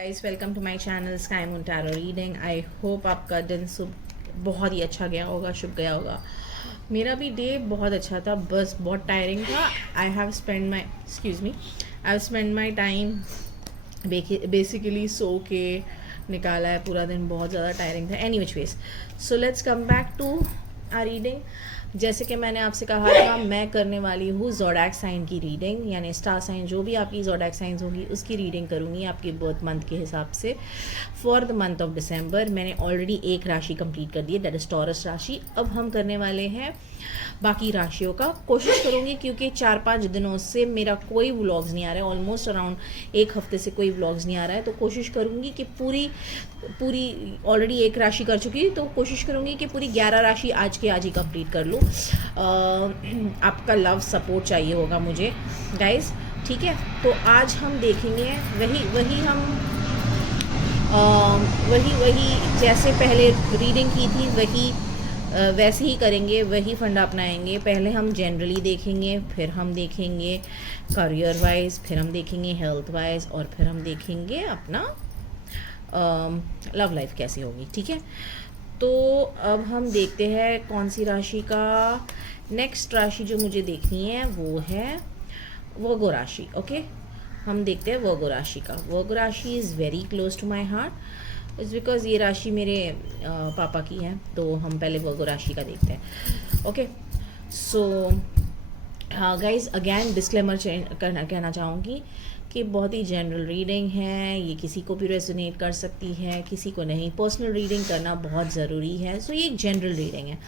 Guys, welcome to my channel sky moon tarot reading. I hope आपका दिन बहुत ही अच्छा गया होगा, शुभ गया होगा। मेरा भी डे बहुत अच्छा था, बस बहुत टायरिंग था। I have spend my time basically सो के निकाला है पूरा दिन। बहुत ज़्यादा टायरिंग था। Any which ways, so let's come back to our reading. जैसे कि मैंने आपसे कहा था, मैं करने वाली हूँ ज़ोडिएक साइन की रीडिंग, यानी स्टार साइन जो भी आपकी ज़ोडिएक साइंस होगी उसकी रीडिंग करूँगी आपके बर्थ मंथ के हिसाब से फॉर द मंथ ऑफ दिसंबर। मैंने ऑलरेडी एक राशि कंप्लीट कर दी है, दैट इज़ टॉरस राशि। अब हम करने वाले हैं बाकी राशियों का। कोशिश करूँगी क्योंकि 4-5 दिनों से मेरा कोई व्लॉग्स नहीं आ रहा है, ऑलमोस्ट अराउंड एक हफ्ते से कोई व्लॉग्स नहीं आ रहा है, तो कोशिश करूँगी कि पूरी ऑलरेडी एक राशि कर चुकी, तो कोशिश करूँगी कि पूरी 11 राशि आज के आज ही कंप्लीट कर लूँ। आपका लव सपोर्ट चाहिए होगा मुझे गाइस, ठीक है। तो आज हम देखेंगे वही जैसे पहले रीडिंग की थी वैसे ही करेंगे, वही फंडा अपनाएंगे। पहले हम जनरली देखेंगे, फिर हम देखेंगे करियर वाइज, फिर हम देखेंगे हेल्थ वाइज, और फिर हम देखेंगे अपना लव लाइफ कैसी होगी, ठीक है। तो अब हम देखते हैं कौन सी राशि का नेक्स्ट राशि जो मुझे देखनी है वो है वर्गो राशि। ओके, हम देखते हैं वर्गो राशि का। वर्गो राशि is very close to my heart, is because ये राशि मेरे पापा की है। तो हम पहले वर्गो राशि का देखते हैं। Okay, so guys again disclaimer कहना चाहूँगी कि बहुत ही जनरल रीडिंग है, ये किसी को भी रेजोनेट कर सकती है, किसी को नहीं। पर्सनल रीडिंग करना बहुत ज़रूरी है। सो ये एक जनरल रीडिंग है,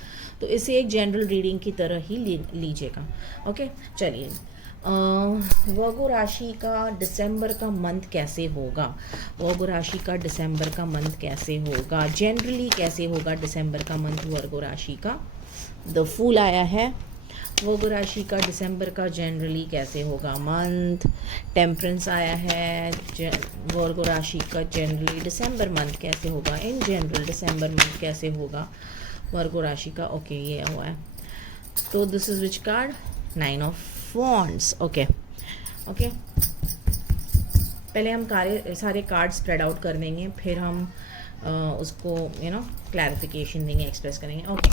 तो इसे एक जनरल रीडिंग की तरह ही लीजिएगा। ओके, चलिए। वर्गो राशि का दिसंबर का मंथ कैसे होगा? वर्गो राशि का दिसंबर का मंथ कैसे होगा, जनरली कैसे होगा दिसंबर का मंथ वर्गो राशि का? द फूल आया है। वर्गो राशि का दिसंबर का जनरली कैसे होगा मंथ? टेम्परेंस आया है। वर्गो राशि का जनरली दिसंबर मंथ कैसे होगा? इन जनरल दिसंबर मंथ कैसे होगा वर्गो राशि का? ओके, ये हुआ है। तो this is which card? 9 of wands. Okay, पहले हम सारे कार्ड स्प्रेड आउट कर देंगे, फिर हम उसको क्लैरिफिकेशन देंगे, एक्सप्रेस करेंगे। ओके,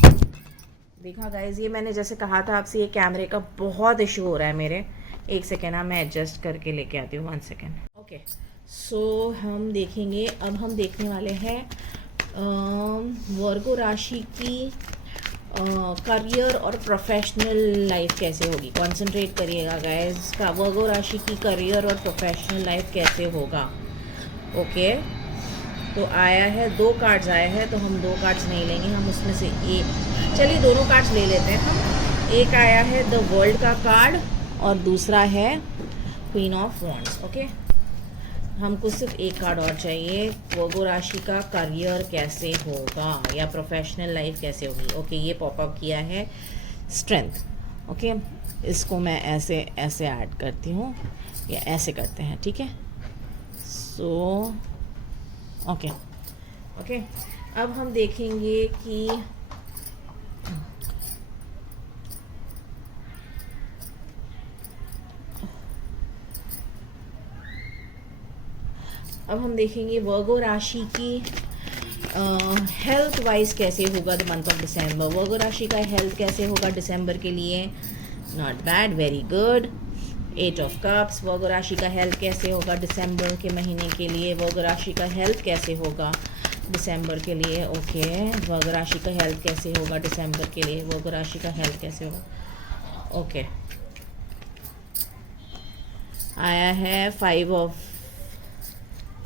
देखा गाइज, ये मैंने जैसे कहा था आपसे, ये कैमरे का बहुत इशू हो रहा है मेरे। एक सेकेंड, मैं एडजस्ट करके लेके आती हूँ, 1 सेकेंड। ओके, सो हम देखेंगे, अब हम देखने वाले हैं वर्गो राशि की करियर और प्रोफेशनल लाइफ कैसे होगी। कंसंट्रेट करिएगा गाइज, का वर्गो राशि की करियर और प्रोफेशनल लाइफ कैसे होगा। ओके, तो आया है 2 कार्ड्स आए हैं, तो हम 2 कार्ड्स नहीं लेंगे, हम उसमें से एक, चलिए दोनों कार्ड्स ले लेते हैं हम। एक आया है द वर्ल्ड का कार्ड और दूसरा है क्वीन ऑफ वॉन्ड्स। ओके, हमको सिर्फ एक कार्ड और चाहिए। वर्गो राशि का करियर कैसे होगा या प्रोफेशनल लाइफ कैसे होगी। ओके, ये पॉपअप किया है स्ट्रेंथ। ओके, इसको मैं ऐसे ऐड करती हूँ, या ऐसे करते हैं, ठीक है। सो ओके, अब हम देखेंगे कि वर्गो राशि की हेल्थ वाइज कैसे होगा the month of December. Virgo राशि का हेल्थ कैसे होगा दिसंबर के लिए? Not bad, very good. 8 of cups. Virgo राशि का हेल्थ कैसे होगा दिसंबर के महीने के लिए? वर्गो राशि का हेल्थ कैसे होगा दिसंबर के लिए? ओके, वर्गो राशि का हेल्थ कैसे होगा दिसंबर के लिए? वर्गो राशि का हेल्थ कैसे होगा? ओके, आया है 5 ऑफ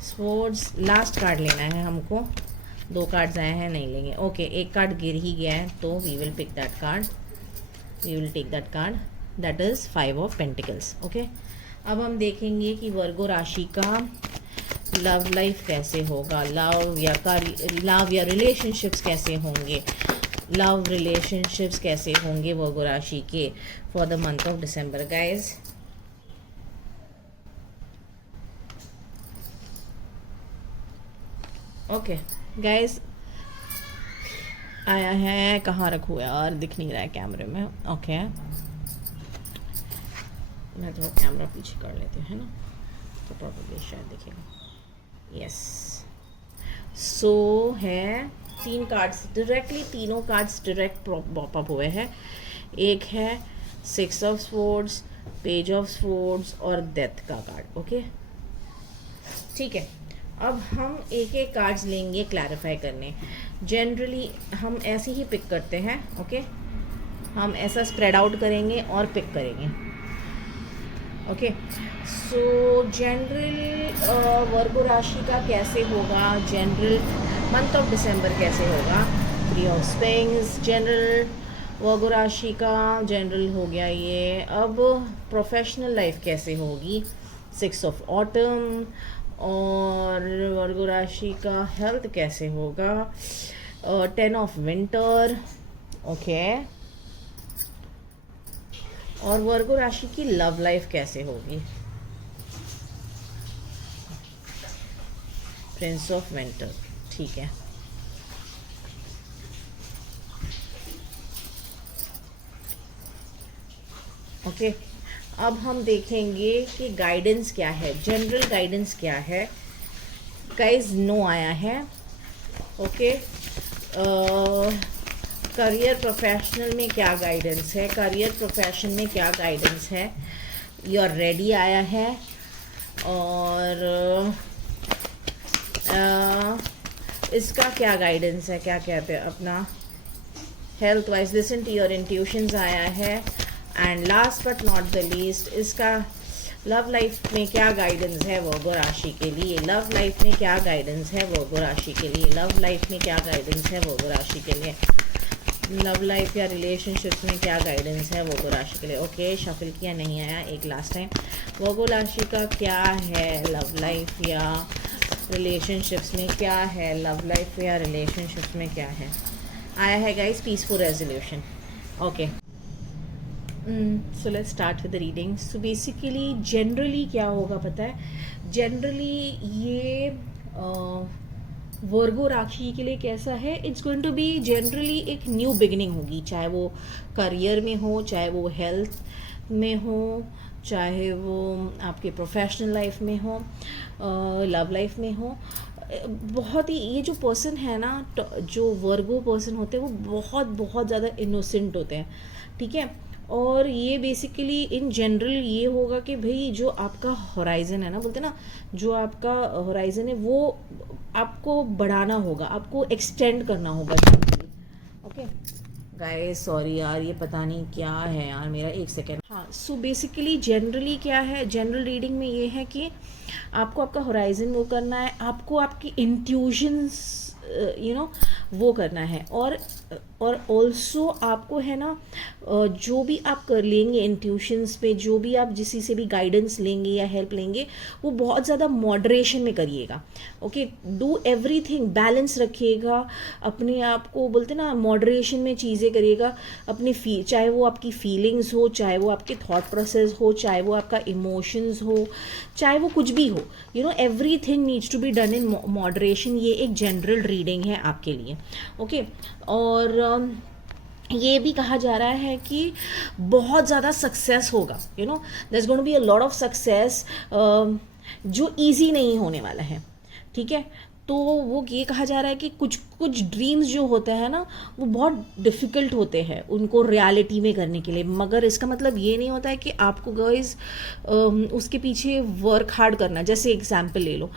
स्वर्ड्स। लास्ट कार्ड लेना है हमको, 2 कार्ड्स आए हैं, नहीं लेंगे। ओके, एक कार्ड गिर ही गया है, तो we will take that card, that is 5 of pentacles. Okay, अब हम देखेंगे कि वर्गो राशि का लव लाइफ कैसे होगा, लव या रिलेशनशिप्स कैसे होंगे, वर्गो राशि के for the month of December guys. Okay guys, आया है, कहाँ रखूँ यार, दिख नहीं रहा है कैमरे में। ओके, मैं थोड़ा कैमरा पीछे कर लेती हूँ, है ना, तो प्रॉब्लम शायद दिखेगा। यस, सो है 3 कार्ड्स डायरेक्टली, तीनों कार्ड्स डायरेक्ट पॉप अप हुए हैं। एक है 6 of swords, page of swords और डेथ का कार्ड। ओके ठीक है, अब हम एक एक कार्ड्स लेंगे क्लैरिफाई करने। जनरली हम ऐसे ही पिक करते हैं। ओके हम ऐसा स्प्रेड आउट करेंगे और पिक करेंगे। ओके सो जनरल वर्गो राशि का कैसे होगा, जनरल मंथ ऑफ दिसंबर कैसे होगा। 3 ऑफ स्पिंग्स जनरल वर्गो राशि का जनरल हो गया ये। अब प्रोफेशनल लाइफ कैसे होगी, 6 ऑफ ऑटम। और वर्गो राशि का हेल्थ कैसे होगा, 10 ऑफ विंटर। ओके और वर्गो राशि की लव लाइफ कैसे होगी, प्रिंस ऑफ विंटर। ठीक है ओके अब हम देखेंगे कि गाइडेंस क्या है, जनरल गाइडेंस क्या है। गाइस नो आया है। ओके करियर प्रोफेशनल में क्या गाइडेंस है, करियर प्रोफेशन में क्या गाइडेंस है। यू आर रेडी आया है। और इसका क्या गाइडेंस है, क्या कहते हैं अपना health wise, listen to your intuitions आया है। And last but not the least इसका लव लाइफ में क्या गाइडेंस है वर्गो राशि के लिए। लव लाइफ में क्या गाइडेंस है वर्गो राशि के लिए, लव लाइफ में क्या गाइडेंस है वर्गो राशि के लिए, लव लाइफ या रिलेशनशिप्स में क्या गाइडेंस है वर्गो राशि के लिए। ओके शफल किया, नहीं आया, एक लास्ट टाइम। वर्गो राशि का क्या है लव लाइफ या रिलेशनशिप्स में, क्या है लव लाइफ या रिलेशनशिप्स में क्या है। आया है guys peaceful resolution. Okay so let's start with the reading. So basically generally क्या होगा पता है, जनरली ये वर्गो राशि के लिए कैसा है, it's going to be generally एक न्यू बिगिनिंग होगी, चाहे वो करियर में हो, चाहे वो हेल्थ में हो, चाहे वो आपके प्रोफेशनल लाइफ में हो, लव लाइफ में हो। बहुत ही ये जो पर्सन है ना, जो वर्गो पर्सन होते हैं वो बहुत बहुत ज़्यादा इनोसेंट होते हैं। ठीक है और ये बेसिकली इन जनरल ये होगा कि भाई जो आपका होराइजन है ना, बोलते ना जो आपका होराइजन है वो आपको बढ़ाना होगा, आपको एक्सटेंड करना होगा। ओके गाइस सॉरी यार ये पता नहीं क्या है यार मेरा, एक सेकेंड। हाँ सो बेसिकली जनरली क्या है, जनरल रीडिंग में ये है कि आपको आपका होराइजन वो करना है, आपको आपकी इंट्यूशंस वो करना है। और ऑल्सो आपको है ना जो भी आप कर लेंगे इंट्यूशंस पे, जो भी आप किसी से भी गाइडेंस लेंगे या हेल्प लेंगे वो बहुत ज़्यादा मॉडरेशन में करिएगा। ओके डू एवरीथिंग बैलेंस रखिएगा, अपने आप को बोलते ना मॉडरेशन में चीज़ें करिएगा। अपनी चाहे वो आपकी फीलिंग्स हो, चाहे वो आपके थॉट प्रोसेस हो, चाहे वो आपका इमोशंस हो, चाहे वो कुछ भी हो, everything needs to be done in moderation. ये एक जनरल रीडिंग है आपके लिए। ओके और ये भी कहा जा रहा है कि बहुत ज़्यादा सक्सेस होगा, there is going to be a lot of success जो इजी नहीं होने वाला है। ठीक है तो वो ये कहा जा रहा है कि कुछ कुछ ड्रीम्स जो होते हैं ना वो बहुत डिफ़िकल्ट होते हैं उनको रियलिटी में करने के लिए, मगर इसका मतलब ये नहीं होता है कि आपको गाइस उसके पीछे वर्क हार्ड करना। जैसे एग्जांपल ले लो,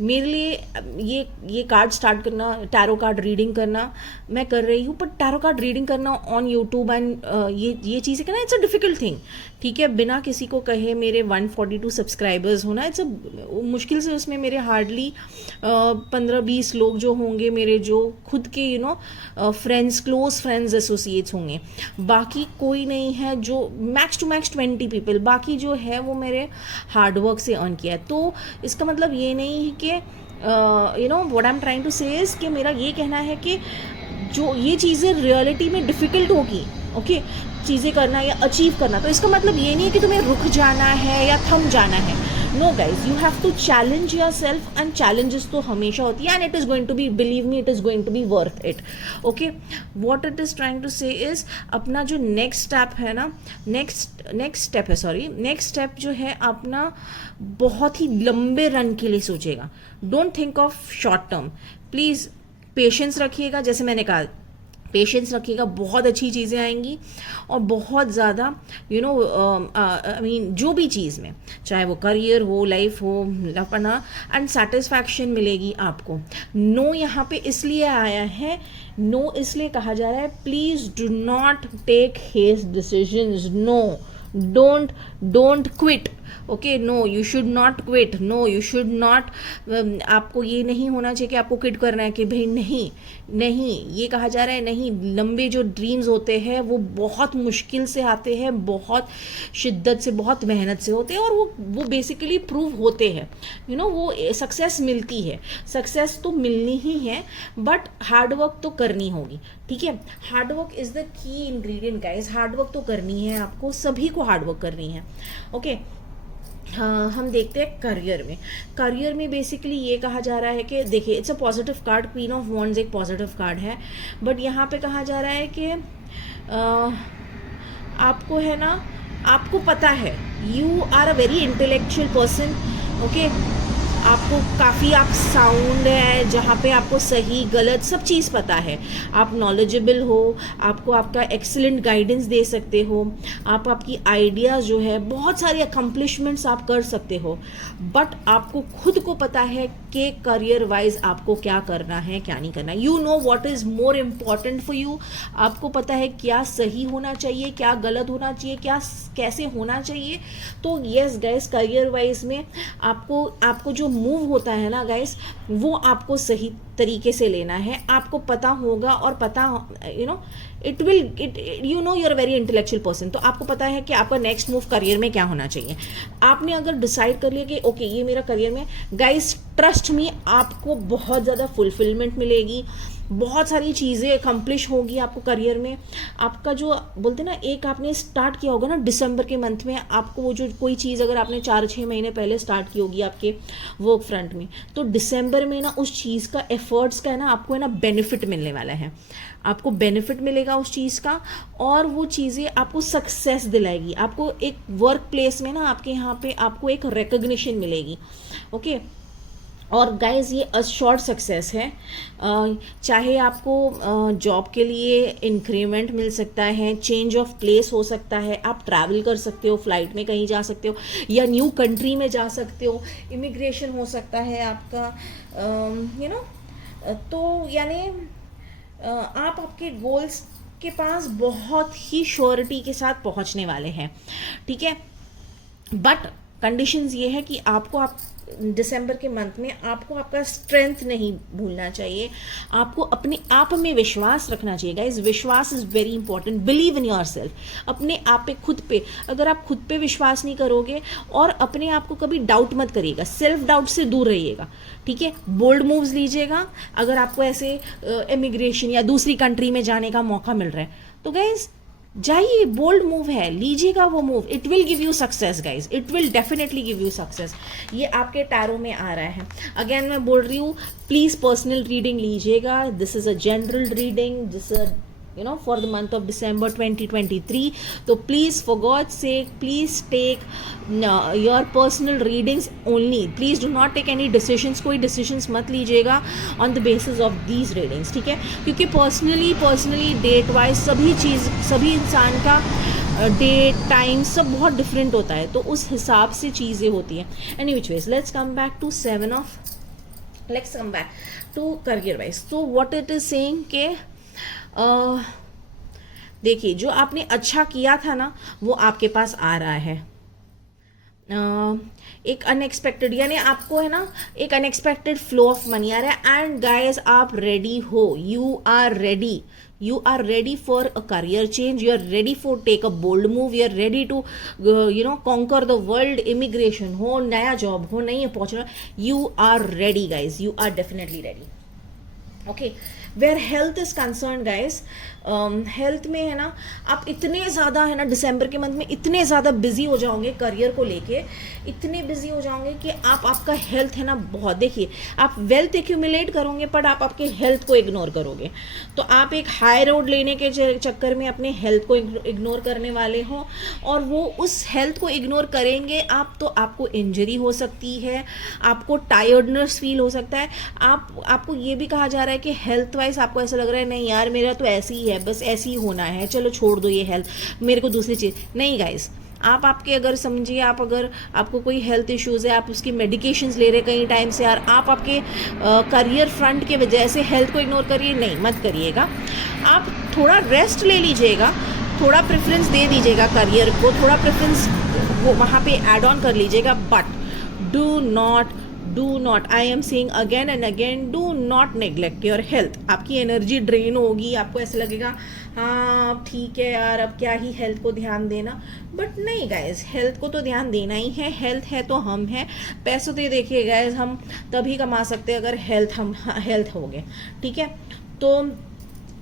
मेरे लिए ये कार्ड स्टार्ट करना, टैरो कार्ड रीडिंग करना मैं कर रही हूँ, पर टैरो कार्ड रीडिंग करना ऑन यूट्यूब एंड ये चीज़ें करना इट्स अ डिफ़िकल्ट थिंग। ठीक है बिना किसी को कहे मेरे 142 सब्सक्राइबर्स होना इट्स मुश्किल से, उसमें मेरे हार्डली 15-20 लोग जो होंगे मेरे जो खुद के फ्रेंड्स, क्लोज फ्रेंड्स, एसोसिएट्स होंगे, बाकी कोई नहीं है। जो मैक्स टू मैक्स 20 पीपल, बाकी जो है वो मेरे हार्डवर्क से अर्न किया है। तो इसका मतलब ये नहीं है कि what I am trying to say is कि मेरा ये कहना है कि जो ये चीज़ें रियलिटी में डिफ़िकल्ट होगी ओके चीज़ें करना या अचीव करना, तो इसका मतलब ये नहीं है कि तुम्हें रुक जाना है या थम जाना है। No guys, you have to challenge yourself, and challenges तो हमेशा होती है, and it is going to be, believe me, it is going to be worth it. Okay, what it is trying to say is, अपना जो next step है ना, next step जो है अपना बहुत ही लंबे रन के लिए सोचेगा. Don't think of short term. Please patience रखिएगा, जैसे मैंने कहा पेशेंस रखिएगा, बहुत अच्छी चीज़ें आएंगी, और बहुत ज़्यादा आई मीन जो भी चीज़ में, चाहे वो करियर हो, लाइफ हो, अपना एंड सेटिस्फैक्शन मिलेगी आपको. नो यहाँ पे इसलिए आया है, नो इसलिए कहा जा रहा है, please do not take haste decisions. No, don't quit. Okay, no you should not quit, no you should not, आपको ये नहीं होना चाहिए कि आपको क्विट करना है, कि भाई नहीं नहीं, ये कहा जा रहा है नहीं. लंबे जो ड्रीम्स होते हैं वो बहुत मुश्किल से आते हैं, बहुत शिद्दत से, बहुत मेहनत से होते हैं, और वो बेसिकली प्रूव होते हैं. वो सक्सेस मिलती है, सक्सेस तो मिलनी ही है, बट हार्डवर्क तो करनी होगी. ठीक है, hard work is the key ingredient guys. Hard work तो करनी है आपको, सभी को हार्डवर्क करनी है. ओके, हाँ, हम देखते हैं करियर में बेसिकली ये कहा जा रहा है कि देखिए, it's a positive card, queen of wands एक पॉजिटिव कार्ड है, बट यहाँ पे कहा जा रहा है कि आपको है ना, आपको पता है, you are a very intellectual person. Okay, आपको काफ़ी, आप साउंड है जहाँ पे आपको सही गलत सब चीज़ पता है, आप नॉलेजेबल हो, आपको आपका एक्सीलेंट गाइडेंस दे सकते हो, आप आपकी आइडियाज़ जो है, बहुत सारी अकम्पलिशमेंट्स आप कर सकते हो, बट आपको खुद को पता है कि करियर वाइज आपको क्या करना है, क्या नहीं करना. You know what is more important for you. आपको पता है क्या सही होना चाहिए, क्या गलत होना चाहिए, क्या कैसे होना चाहिए. तो यस गाइस, करियर वाइज में आपको जो मूव होता है ना गाइस, वो आपको सही तरीके से लेना है. आपको पता होगा, और पता it will, you are very intellectual person, तो आपको पता है कि आपका नेक्स्ट मूव करियर में क्या होना चाहिए. आपने अगर डिसाइड कर लिया कि ओके ये मेरा करियर में, गाइस ट्रस्ट मी, आपको बहुत ज़्यादा फुलफिलमेंट मिलेगी, बहुत सारी चीज़ें अकम्प्लिश होगी आपको करियर में. आपका जो बोलते ना, एक आपने स्टार्ट किया होगा ना दिसंबर के मंथ में, आपको वो जो कोई चीज़ अगर आपने 4-6 महीने पहले स्टार्ट की होगी आपके वर्क फ्रंट में, तो दिसंबर में ना उस चीज़ का, एफर्ट्स का है ना, आपको है ना बेनिफिट मिलने वाला है. आपको बेनिफिट मिलेगा उस चीज़ का, और वो चीज़ें आपको सक्सेस दिलाएगी. आपको एक वर्क प्लेस में ना, आपके यहाँ पे आपको एक रिकग्निशन मिलेगी. ओके, और गाइज ये अश्योर्ड सक्सेस है. चाहे आपको जॉब के लिए इंक्रीमेंट मिल सकता है, चेंज ऑफ प्लेस हो सकता है, आप ट्रैवल कर सकते हो, फ्लाइट में कहीं जा सकते हो, या न्यू कंट्री में जा सकते हो, इमिग्रेशन हो सकता है आपका, तो यानी आप आपके गोल्स के पास बहुत ही श्योरिटी के साथ पहुंचने वाले हैं. ठीक है, बट कंडीशंस ये है कि आपको, आप दिसंबर के मंथ में आपको आपका स्ट्रेंथ नहीं भूलना चाहिए, आपको अपने आप में विश्वास रखना चाहिए. गाइस, विश्वास is very important. Believe in your self. अपने आप पे, खुद पे, अगर आप खुद पे विश्वास नहीं करोगे, और अपने आप को कभी डाउट मत करिएगा, सेल्फ डाउट से दूर रहिएगा. ठीक है, बोल्ड मूव्स लीजिएगा. अगर आपको ऐसे इमिग्रेशन या दूसरी कंट्री में जाने का मौका मिल रहा है, तो गाइस जाइए, बोल्ड मूव है, लीजिएगा वो move. It will give you success guys, it will definitely give you success. ये आपके टैरो में आ रहा है. अगेन मैं बोल रही हूँ, प्लीज़ पर्सनल रीडिंग लीजिएगा. This is a general reading, this for the month of December 2023. So please, for God's sake, please take your personal readings only. Please do not take any decisions. कोई decisions मत लीजिएगा on the basis of these readings. ठीक है, क्योंकि personally date wise सभी इंसान का date time सब बहुत डिफरेंट होता है, तो उस हिसाब से चीज़ें होती हैं. Any which veg, let's come back to career wise. So what it is saying के देखिए, जो आपने अच्छा किया था ना, वो आपके पास आ रहा है. एक अनएक्सपेक्टेड, यानी आपको है ना एक अनएक्सपेक्टेड फ्लो ऑफ मनी आ रहा है. एंड गाइज, आप रेडी हो, you are ready for a career change, you are ready for take a bold move, you are ready to conquer the world. Immigration हो, नया जॉब हो, नई opportunity, you are ready guys, you are definitely ready. Okay, where health is concern guys, health में है ना, आप इतने ज़्यादा है ना दिसंबर के मंथ में इतने ज़्यादा बिजी हो जाओगे करियर को लेके, इतने बिजी हो जाओगे कि आप आपका हेल्थ है ना बहुत, देखिए आप वेल्थ एक्यूमुलेट करोगे पर आप आपके हेल्थ को इग्नोर करोगे, तो आप एक हाई रोड लेने के चक्कर में अपने हेल्थ को इग्नोर करने वाले हो, और वो उस हेल्थ को इग्नोर करेंगे आप तो आपको इंजरी हो सकती है, आपको टायर्डनेस फील हो सकता है, आपको ये भी कहा जा रहा है कि हेल्थ वाइज आपको ऐसा लग रहा है नहीं यार मेरा तो ऐसे ही है, बस ऐसे ही होना है, चलो छोड़ दो ये हेल्थ, मेरे को दूसरी चीज़ नहीं गाइस। आप आपके अगर समझिए, आप अगर आपको कोई हेल्थ इश्यूज़ है, आप उसकी मेडिकेशंस ले रहे कई टाइम से यार, आप आपके करियर फ्रंट के वजह से हेल्थ को इग्नोर करिए, नहीं मत करिएगा। आप थोड़ा रेस्ट ले लीजिएगा, थोड़ा प्रेफरेंस दे दीजिएगा करियर को, थोड़ा प्रेफरेंस वो वहाँ पे ऐड ऑन कर लीजिएगा, but do not I am saying again and again, do not neglect your health. आपकी एनर्जी ड्रेन होगी, आपको ऐसा लगेगा हाँ ठीक है यार अब क्या ही हेल्थ को ध्यान देना, बट नहीं गाइज, हेल्थ को तो ध्यान देना ही है, हेल्थ है तो हम हैं। पैसों तो देखिए गाइज हम तभी कमा सकते हैं अगर हेल्थ हो गए, ठीक है। तो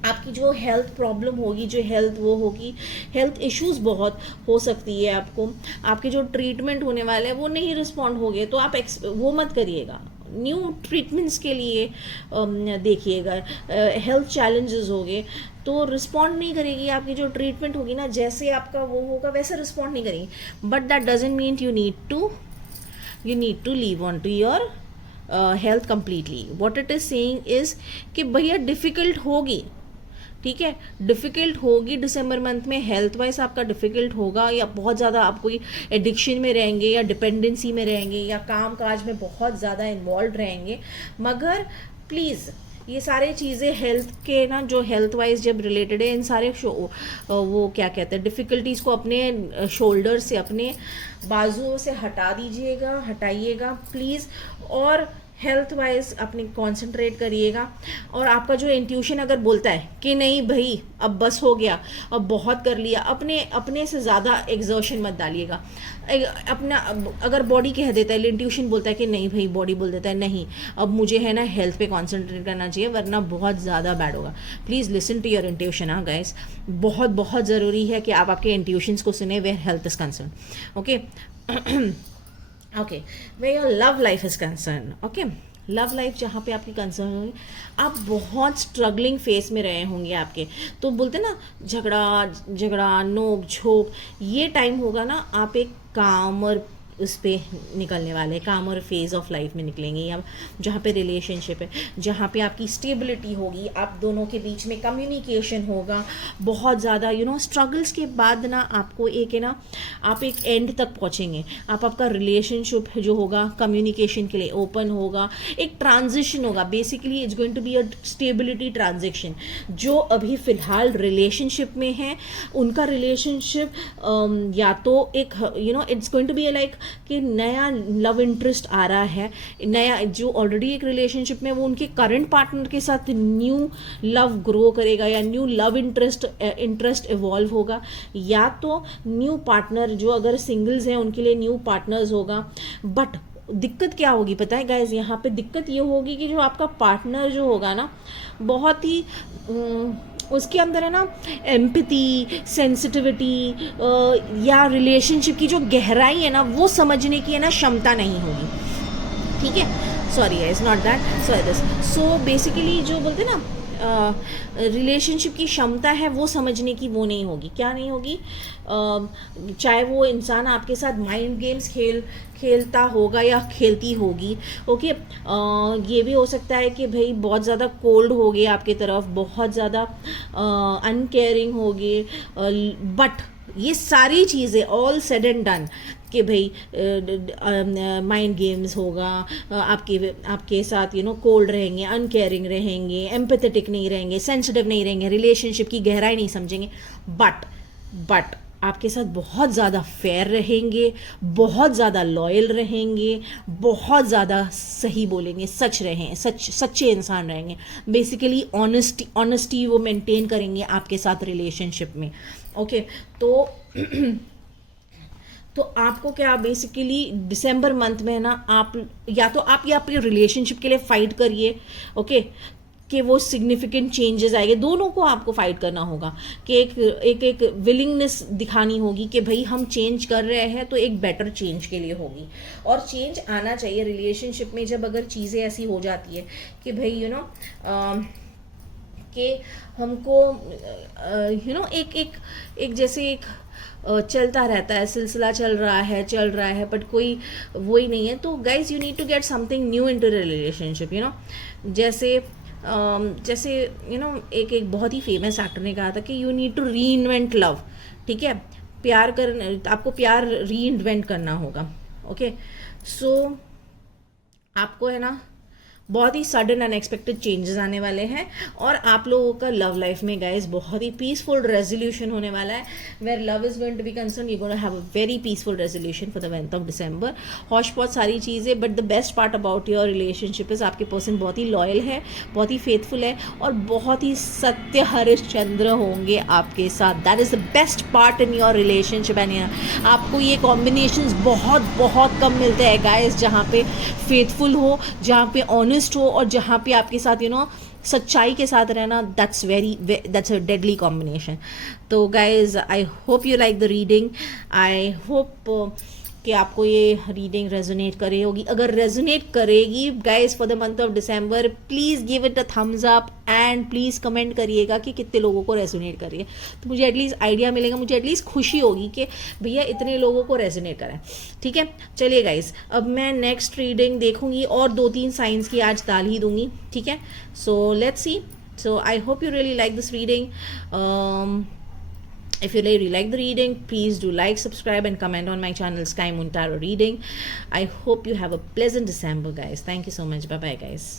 आपकी जो हेल्थ प्रॉब्लम होगी, जो हेल्थ वो होगी, हेल्थ इश्यूज बहुत हो सकती है आपको, आपके जो ट्रीटमेंट होने वाले हैं वो नहीं रिस्पॉन्ड हो गए तो आप वो मत करिएगा, न्यू ट्रीटमेंट्स के लिए देखिएगा। हेल्थ चैलेंजेस हो गए तो रिस्पॉन्ड नहीं करेगी, आपकी जो ट्रीटमेंट होगी ना जैसे आपका वो होगा वैसे रिस्पॉन्ड नहीं करेगी, but that doesn't mean you need to leave on to your health completely. What it is saying is कि भैया डिफ़िकल्ट होगी, ठीक है, डिफ़िकल्ट होगी दिसंबर मंथ में, हेल्थ वाइज आपका डिफ़िकल्ट होगा, या बहुत ज़्यादा आप कोई एडिक्शन में रहेंगे या डिपेंडेंसी में रहेंगे या काम काज में बहुत ज़्यादा इन्वॉल्व रहेंगे, मगर प्लीज़ ये सारे चीज़ें हेल्थ के ना, जो हेल्थ वाइज जब रिलेटेड है, इन सारे वो क्या कहते हैं डिफ़िकल्टीज़ को अपने शोल्डर से, अपने बाजुओं से हटाइएगा प्लीज़, और हेल्थ वाइज अपने कंसंट्रेट करिएगा। और आपका जो इंट्यूशन अगर बोलता है कि नहीं भाई अब बस हो गया, अब बहुत कर लिया, अपने से ज़्यादा एग्जर्शन मत डालिएगा। अपना अगर बॉडी कह देता है, इंट्यूशन बोलता है कि नहीं भाई, बॉडी बोल देता है नहीं अब मुझे है ना हेल्थ पे कंसंट्रेट करना चाहिए वरना बहुत ज़्यादा बैड होगा, please listen to your intuition. हाँ गाइस, बहुत बहुत ज़रूरी है कि आप आपके इंट्यूशंस को सुने where health is concern, okay. Okay, way your love life is concern, okay, love life जहाँ पे आपकी कंसर्न होगी, आप बहुत स्ट्रगलिंग फेस में रहे होंगे आपके, तो बोलते ना झगड़ा नोक झोंक, ये टाइम होगा ना आप एक काम और उस पर निकलने वाले, काम और फेज़ ऑफ लाइफ में निकलेंगे, या जहाँ पे रिलेशनशिप है, जहाँ पे आपकी स्टेबिलिटी होगी, आप दोनों के बीच में कम्युनिकेशन होगा बहुत ज़्यादा, स्ट्रगल्स के बाद ना आपको एक है ना, आप एक एंड तक पहुँचेंगे, आपका रिलेशनशिप जो होगा कम्युनिकेशन के लिए ओपन होगा, एक ट्रांजिशन होगा, basically it's going to be a stability transition. जो अभी फ़िलहाल रिलेशनशिप में है उनका रिलेशनशिप या तो एक it's going to be like कि नया लव इंटरेस्ट आ रहा है, नया जो ऑलरेडी एक रिलेशनशिप में वो उनके करंट पार्टनर के साथ न्यू लव ग्रो करेगा या न्यू लव इंटरेस्ट इवॉल्व होगा, या तो न्यू पार्टनर जो अगर सिंगल्स हैं उनके लिए न्यू पार्टनर्स होगा। बट दिक्कत क्या होगी पता है गाइज, यहाँ पे दिक्कत ये होगी कि जो आपका पार्टनर जो होगा ना बहुत ही उसके अंदर है ना एम्पैथी, सेंसिटिविटी या रिलेशनशिप की जो गहराई है ना वो समझने की है ना क्षमता नहीं होगी, ठीक है। Sorry it's not that, sorry this, so basically जो बोलते ना रिलेशनशिप की क्षमता है वो समझने की वो नहीं होगी, क्या नहीं होगी, चाहे वो इंसान आपके साथ माइंड गेम्स खेलता होगा या खेलती होगी, ओके। ये भी हो सकता है कि भाई बहुत ज़्यादा कोल्ड हो गए आपके तरफ, बहुत ज़्यादा अनकेयरिंग हो गए, बट ये सारी चीज़ें ऑल सेड एंड डन कि भाई माइंड गेम्स होगा, आपके साथ कोल्ड रहेंगे, अनकेयरिंग रहेंगे, एम्पैथेटिक नहीं रहेंगे, सेंसिटिव नहीं रहेंगे, रिलेशनशिप की गहराई नहीं समझेंगे, बट आपके साथ बहुत ज़्यादा फेयर रहेंगे, बहुत ज़्यादा लॉयल रहेंगे, बहुत ज़्यादा सही बोलेंगे, सच्चे इंसान रहेंगे, बेसिकली ऑनेस्टी वो मेंटेन करेंगे आपके साथ रिलेशनशिप में, ओके। तो आपको क्या बेसिकली दिसंबर मंथ में ना आप या तो आप या अपने रिलेशनशिप के लिए फाइट करिए, ओके, कि वो सिग्निफिकेंट चेंजेस आएंगे, दोनों को आपको फाइट करना होगा कि एक विलिंगनेस दिखानी होगी कि भाई हम चेंज कर रहे हैं तो एक बेटर चेंज के लिए होगी, और चेंज आना चाहिए रिलेशनशिप में। जब अगर चीज़ें ऐसी हो जाती है कि भाई कि हमको एक जैसे एक चलता रहता है, सिलसिला चल रहा है बट कोई वो ही नहीं है, तो guys you need to get something new into relationship. जैसे एक बहुत ही फेमस एक्टर ने कहा था कि you need to reinvent love. ठीक है, आपको प्यार री इन्वेंट करना होगा। ओके, सो आपको है ना बहुत ही सडन अनएक्सपेक्टेड चेंजेस आने वाले हैं, और आप लोगों का लव लाइफ में गाइज बहुत ही पीसफुल रेजोल्यूशन होने वाला है। Where love is going to be concern, you going to have a very peaceful resolution for the month of December. हौश बहुत सारी चीज़ें, but the best part about your relationship is आपके person बहुत ही लॉयल है, बहुत ही फेथफुल है, और बहुत ही सत्य हरिश्चंद्र होंगे आपके साथ। That is the best part in your relationship. And आपको ये कॉम्बिनेशंस बहुत बहुत कम मिलते हैं गाइज, जहाँ पे फेथफुल हो, जहाँ पे ऑनेस्ट हो, और जहाँ पे आपके साथ सच्चाई के साथ रहना, दैट्स अ डेडली कॉम्बिनेशन। तो guys I hope you like the reading, I hope कि आपको ये रीडिंग रेजोनेट करे होगी। अगर रेजोनेट करेगी guys for the month of December, please give it a thumbs up and please comment करिएगा कि कितने लोगों को रेजोनेट करिए, तो मुझे एटलीस्ट आइडिया मिलेगा, मुझे एटलीस्ट खुशी होगी कि भैया इतने लोगों को रेजोनेट करें। ठीक है, चलिए गाइज, अब मैं नेक्स्ट रीडिंग देखूंगी और 2-3 साइंस की आज डाल ही दूंगी। ठीक है, so let's see. So I hope you really like this reading. If you really like the reading, please do like, subscribe and comment on my channel Sky Moon Tarot Reading. I hope you have a pleasant December, guys. Thank you so much. Bye bye, guys.